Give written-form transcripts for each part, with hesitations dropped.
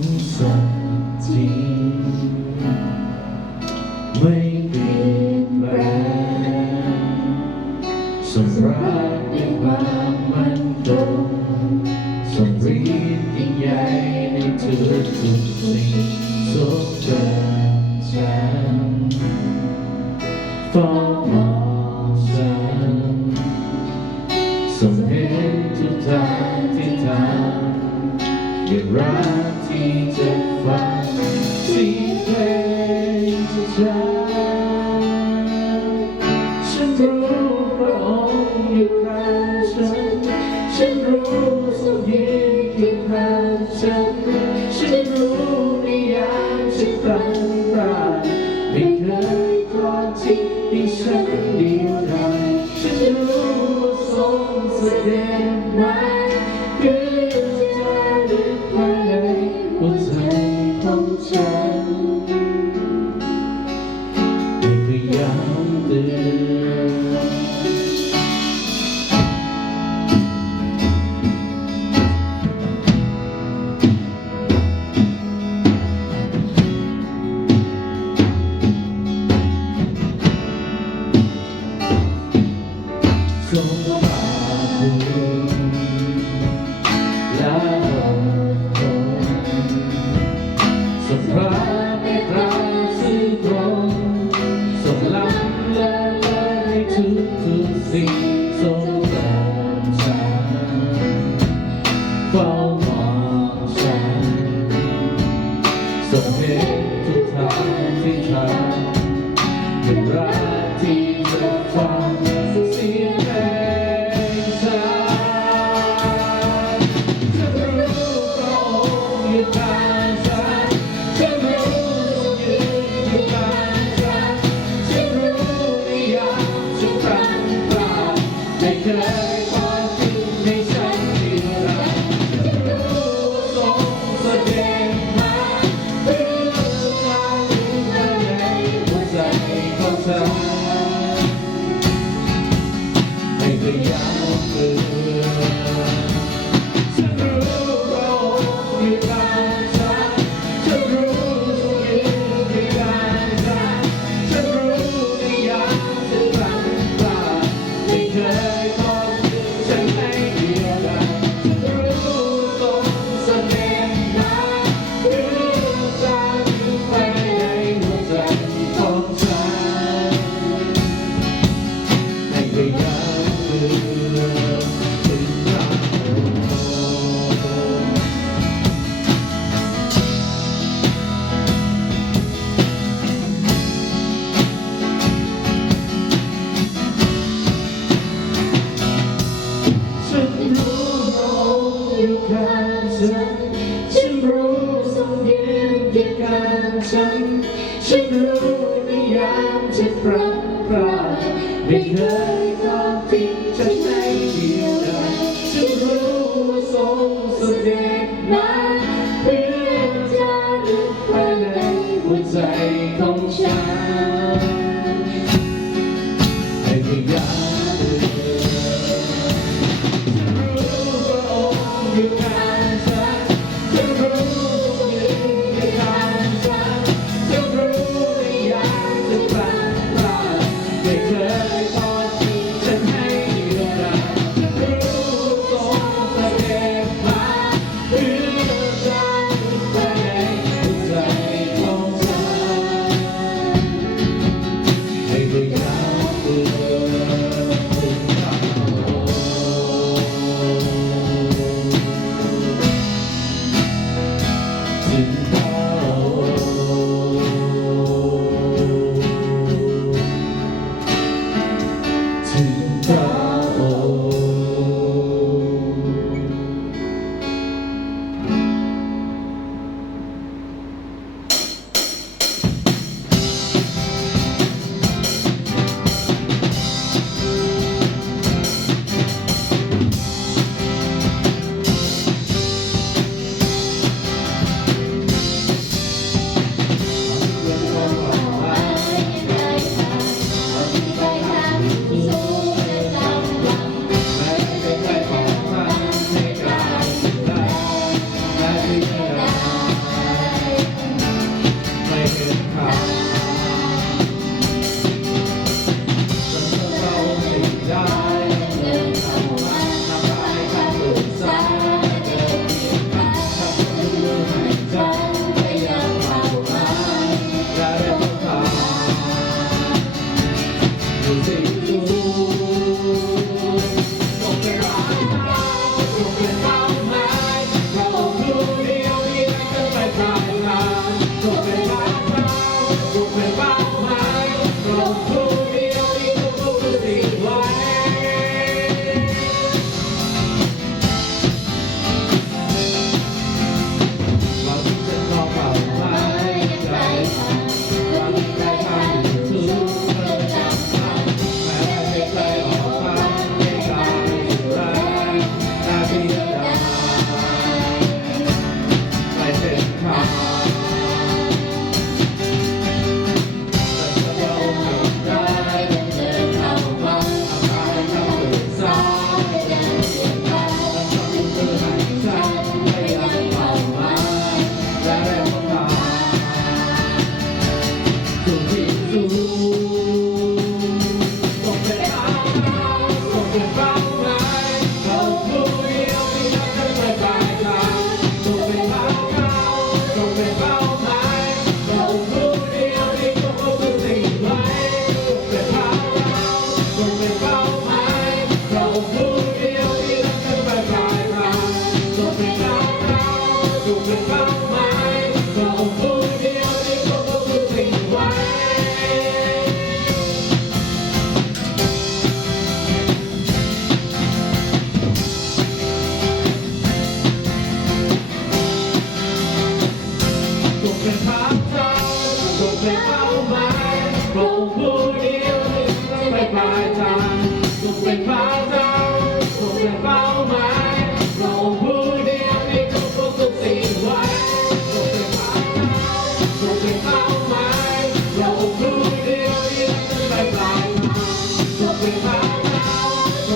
งสัยจริงไม่เปลี่ยนแปลงสมรักในความมั่นคงสมฤทธิ์ยิ่งใหญ่ในทุกสิ่งสมเกิดฉันเฝ้ามองฉันทรงเห็นทุกทางที่ทำอย่างรักที่จะฟังเสียงเพลงจากฉันรู้พระองค์อยู่ข้างฉันรู้ทรงยืนเคียงข้างฉันรู้ในยามฉันพลั้งพลาดไม่เคยทอดทิ้งให้ฉันเดียวดายฉันรู้ว่าทรงแสดงมาเพื่อจะลึกภายในหัวใจของฉันไม่เคยย้ำเตือนทรงบาบุญและอดทนทรงพระเมตตาซื่อตรงทรงล้ำเลิศในทุกสิ่งทรงตามฉันเฝ้ามองฉันทรงเห็นทุกทางที่ทำเป็นรักที่จะฟังเสียงเพลงฉันรู้พระองค์อยู่ข้างฉันรู้ทรงยืนอยู่ข้างฉันรู้ในยามฉันพลั้งพลาดไม่เคยทอดทิ้งให้ฉันเดียวดายฉันรู้ว่าทรงแสดงมาเพื่อจะลึกภายในหัวใจของฉันไม่เคยย้ำเตือนฉันรู้พระองค์อยู่ข้างฉันรู้ทรงยืนอยู่ข้างฉันรู้ในยามฉันพลั้งพลาดไม่เคยทอดทิ้งฉันให้เดียวดายฉันรู้ทรงแสดงมาเพื่อจะลึกภายในหัวใจของฉันไม่เคยย้ำเตือนถึงพระองค์ฉันรู้พระองค์อยู่ข้างฉันรู้ทรงยืนเคียงข้างฉันรู้ในยามฉันพลั้งพลาดไม่เคยทอดทิ้งฉันให้เดียวดายฉันรู้ว่าทรงแสดงมาเพื่อจะลึกภายในหัวใจของฉันให้พยายามเดินฉันรู้พระองค์อยู่ข้างฉันรู้ทรงยืนเคียงข้างฉันรู้ในยามฉันพลั้งพลาดไม่เคยทอดทิ้ง งเป็นพระเจ้าทรงเป็นเป้าหมายพระองค์ผู้เดียวที่ควบคุมทุกสิ่งไว้เราที่จะรอเป้าหมายใจเราที่ใจทางสู่เดินทางแม้ไม่ใจออกมาไม่กลายเป็นไรแต่เพียงได้ไปเป็นทางเป็นพระเจ้าทรงเป็นเป้าหมายพระองค์ผู้เดียวที่ควบคุมทุกสิ่งไว้ทรงเป็นพระเจ้าทรงเป็นเป้าหมายพระองค์ผู้เดียวที่รักจนไปปลายทางทรงเป็นพระเจ้าทรงเป็นเป้าหมายพระองค์ผู้เดียวที่ควบคุมทุกสิ่งไว้ทรงเป็นพระเจ้าทรงเป็นเป้าหมายพระองค์ผู้เดียวที่รักจนไปปลายทางทรงเป็นพระเจ้าท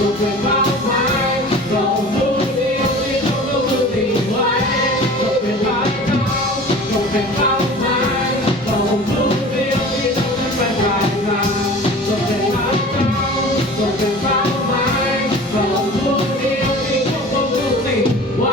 รงเป็นเป้าเป็นเป้าหมายพระองค์ผู้เดียวที่ต้องนั้นไปปลายทางทรงเป็นพระเจ้าทรงเป็นเป้าหมายพระองค์ผู้เดียวที่ควบคุมทุกสิ่งไว้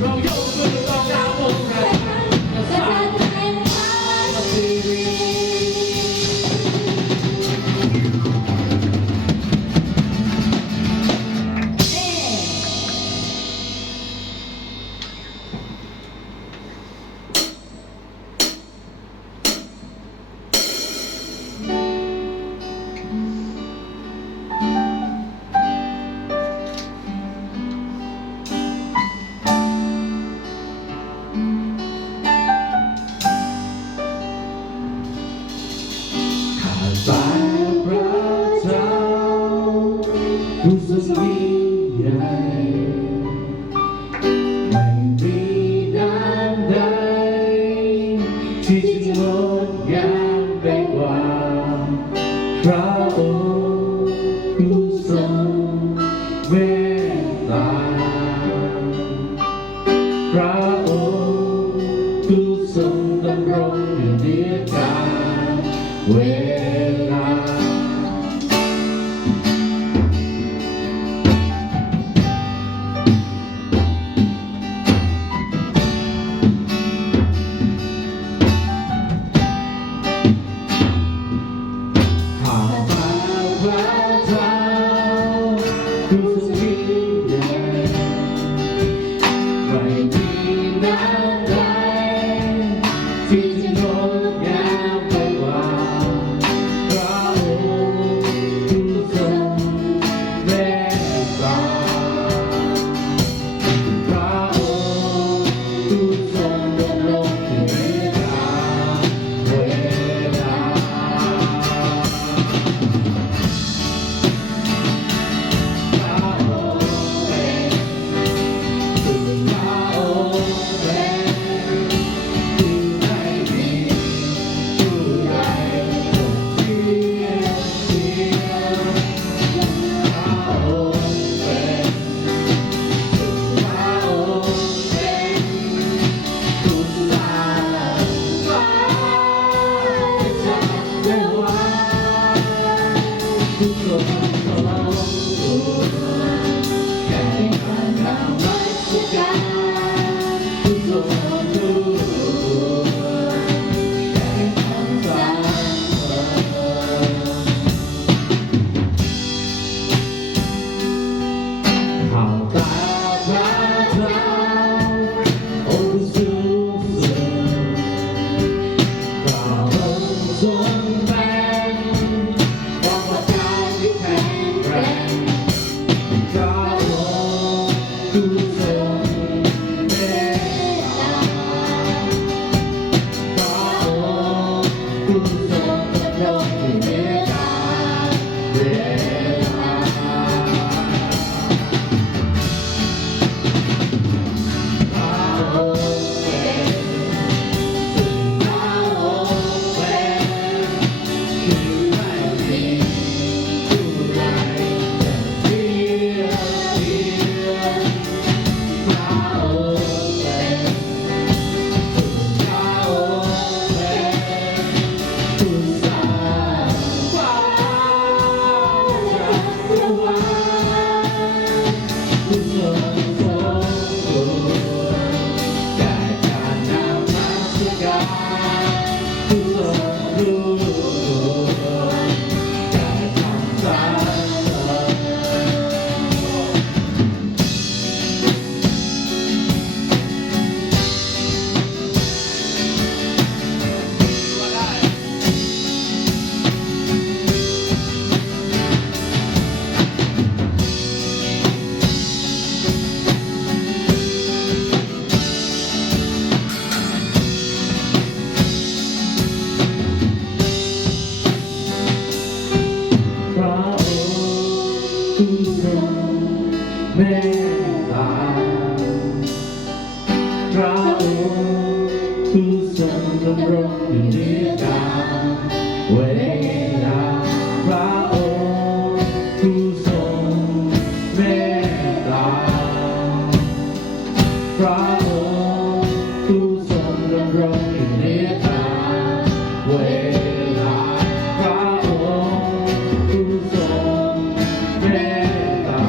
เรายกมือต่อหน้าองค์พระกษัตริย์แห่งฟ้าสิริข้าแต่พระเจ้าผู้ทรงยิ่งใหญ่ไม่มีน้ำใดที่จะงดงามไปกว่าพระองค์ผู้ทรงเมตตาพระองค์ผู้ทรงดำรงอยู่เหนือกาลเวลาข้าแต่พระเจ้าผู้ทรงยิ่งใหญ่ไม่มีน้ำใดที่จะงดงามไปกว่าพระองค์ผู้ทรงเมตตาพระองค์ผู้ทรงดำรงอยู่เหนือกาลเวลาพระองค์เป็นคือพระองค์เป็นที่ไม่มีผู้ใดทดเทียบเทียมพระองค์เป็นพระองค์เป็นผู้สร้างฟ้าจักรวาลผู้ทรงทรงแก่การนมัสการผู้ทรงรู้แก่คำสรรเสริญข้าแต่พระเจ้าองค์ผู้สูงสุดพระองค์ทรงเป็นป้องกันที่แข็งแรงพระองค์ผู้ทรงเมตตาพระองค์ผู้ทรงดำรงอยู่เหนือกาลเวลาพระองค์เป็นซึ่งพระองค์เป็นคือไม่มีผู้ใดจะเทียบเทียมพระองค์เป็นซึ่งพระองค์เป็นผู้สร้างฟ้าจักรวาลผู้ทรงทรงแก่การนมัสการผู้ทรงรู้แก่คำสรรเสริญพระองค์ผู้ทรงเมตตาพระองค์ผู้ทรงดำรงอยู่เหนือกาลเวลาพระองค์ผู้ทรงเมตตาพระองค์ผู้ทรงดำรงอยู่เหนือกาลเวลาพระองค์ผู้ทรงเมตตา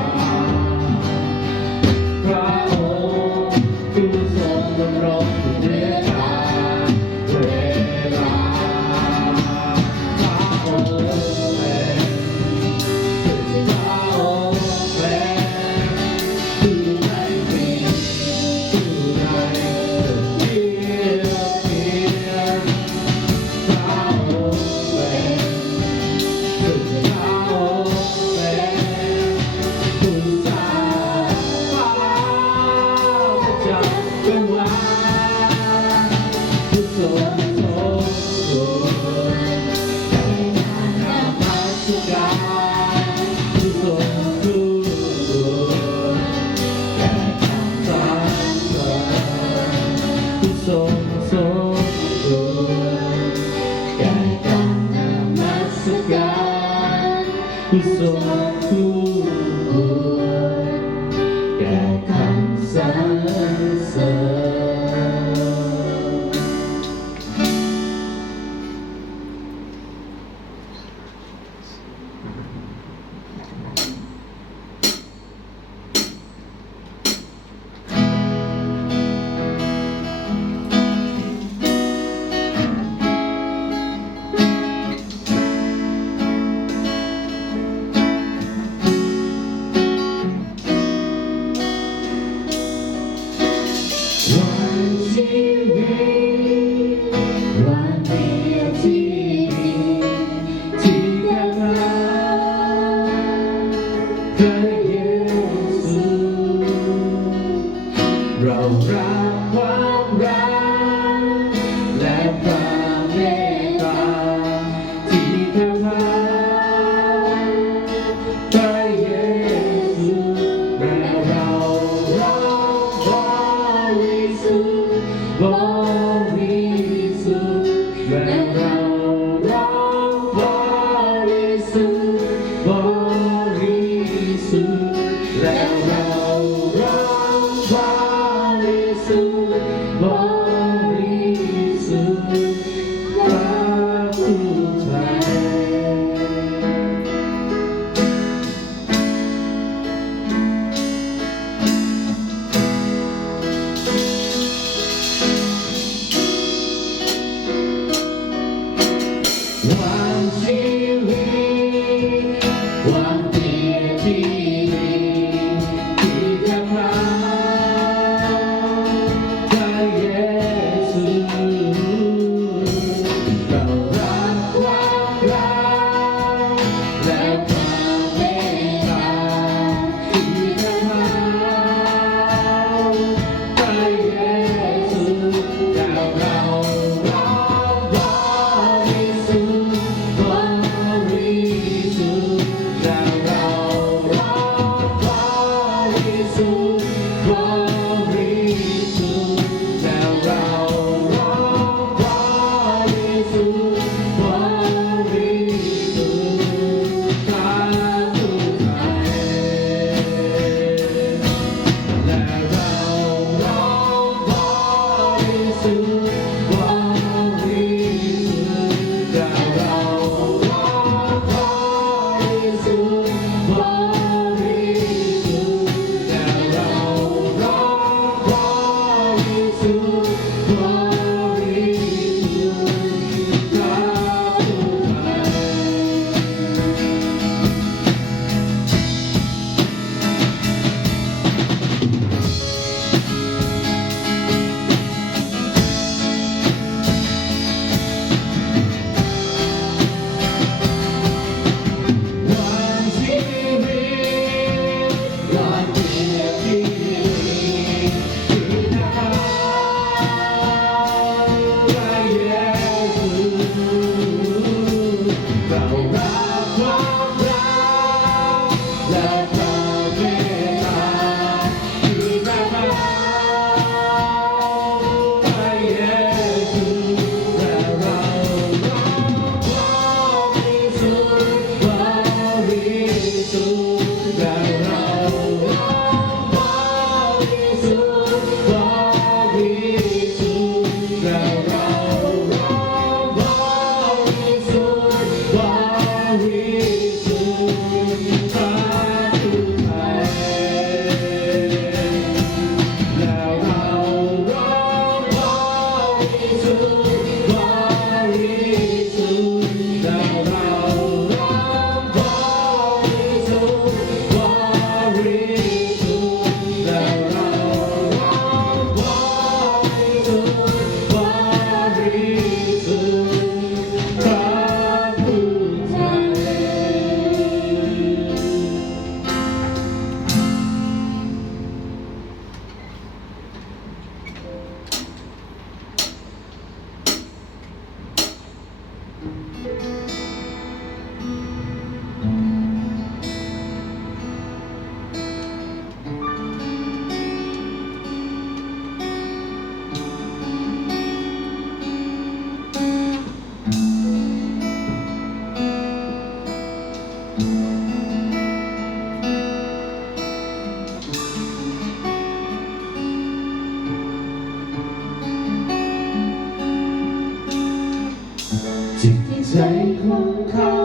ใจของข้า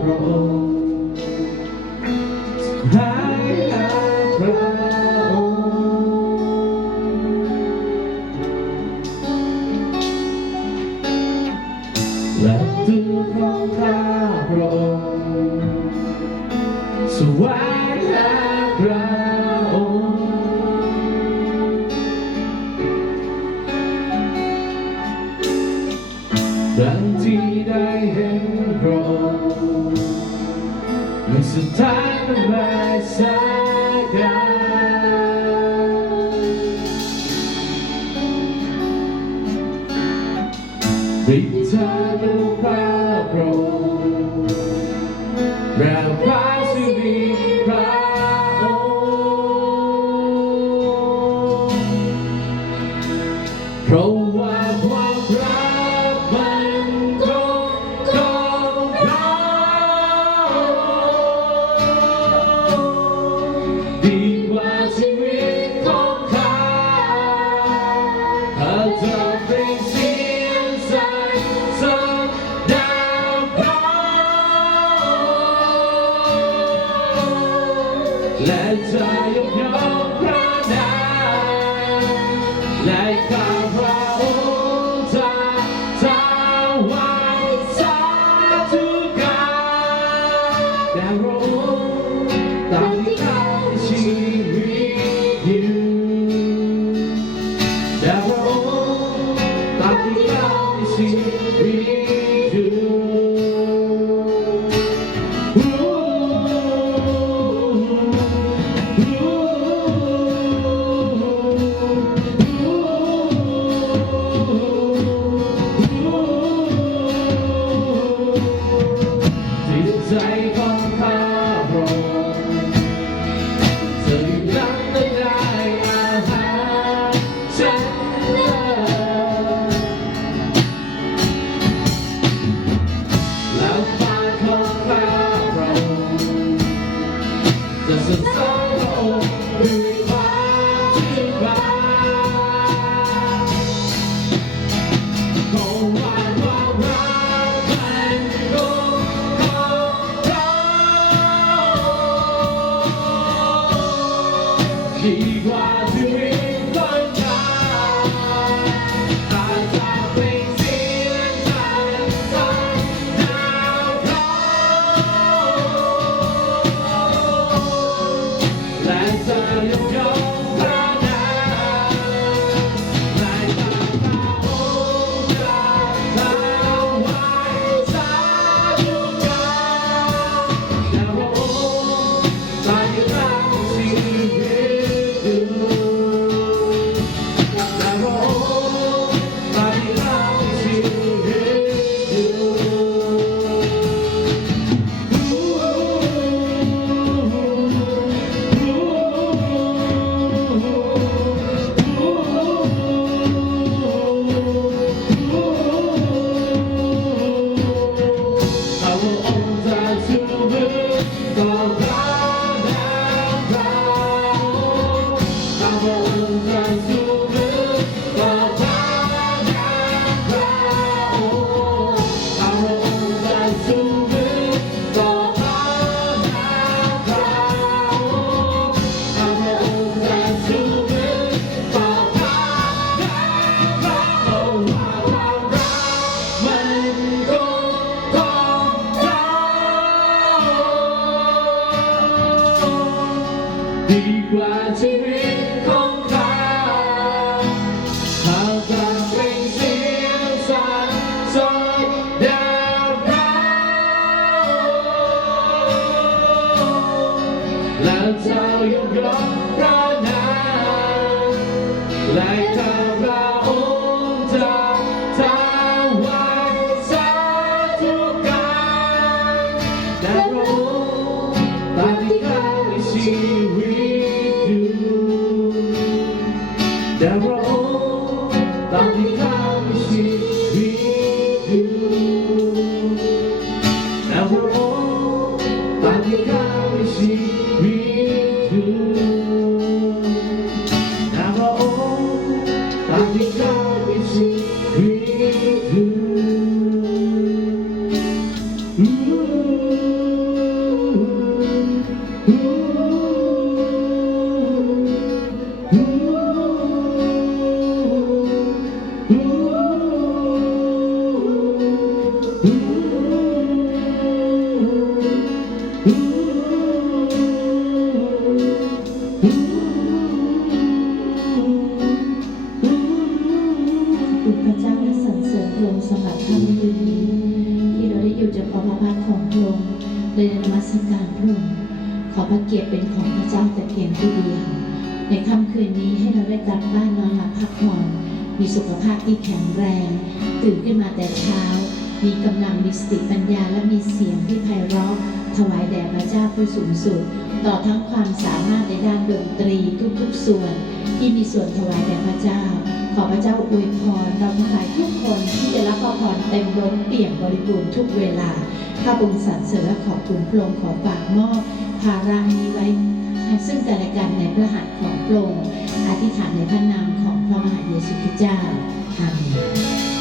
พระองค์หายหาพระองค์และตัวของข้าพระองค์สวรรค์หาพระองค์ดังที่ได้เห็นพระองค์ไม่สุดท้ายมันไม่สายกันริทธานุภาพพระองค์เราพระสิริพระองค์เพราะว่าความรักมันคงเราดีกว่าชีวิตของเขาถ้าจะเป็นเสียงสายสดดาวพร้อมและจะยกย่องพระนามและข้าพระองค์จะถวายสาธุการแด่พระองค์ตามที่ข้ามีชีวิตอยู่แด่พระองค์ตามที่ข้ามีชีวิตอยู่จิตใจของข้าพระองค์จะยังไม่ได้อาหารฉันแล้วปากของข้าพระองค์จะสรรเสริญพระองค์ด้วยความชื่นบานเพราะว่าความรักมันคงเราดีกว่าชีวิตของเราอาจจะเป็นเสียงสายสดดาวพร้อมและจะยกย่องพระนามและข้าพระองค์จะถวายสาธุการแด่พระองค์ตามที่ข้ามีชีวิตอยู่แด่พระองค์ตามที่ข้ามีชีวิตอยู่ข้าพระองค์จะชูมือต่อพระนามพระองค์ข้าพระองค์จะชูมือต่อพระนามพระองค์ข้าพระองค์จะชูมือต่อพระนามพระองค์ข้าพระองค์จะชูมือต่อพระนามพระองค์ว่าความรักมันคงเราดีกว่าชีวิตของเขาหากจะเป็นเสียงสายสดดาวพร้อมและจะยกย่องพระนามและข้าพระองค์จะถวายสาธุการแด่พระองค์ตามที่ข้ามีชีวิตอยู่ ค่ำคืนนี้ที่เราได้อยู่จากพระพักของพระองค์เลยนมัสการพระองค์ขอพระเกียรติเป็นของพระเจ้าแต่เพียงผู้เดียวในค่ำคืนนี้ให้เราได้กลับบ้านนอนหลับพักผ่อนมีสุขภาพที่แข็งแรงตื่นขึ้นมาแต่เช้ามีกำลังมีสติปัญญาและมีเสียงที่ไพเราะถวายแด่พระเจ้าผู้สูงสุดต่อทั้งความสามารถในด้านดนตรีทุกๆส่วนที่มีส่วนถวายแด่พระเจ้าขอพระเจ้าอวยพรเราทั้งหลายทุกคนที่จะรับพระพรเต็มล้นเปี่ยมบริบูรณ์ทุกเวลาข้าพงศ์สรรเสริญและขอบคุณพระองค์ขอฝากมอบภาระนี้ไว้ซึ่งกันและกันในพระหัตถ์ของพระองค์อธิษฐานในพระนามของพระมหาเยซูคริสต์เจ้าอาเมน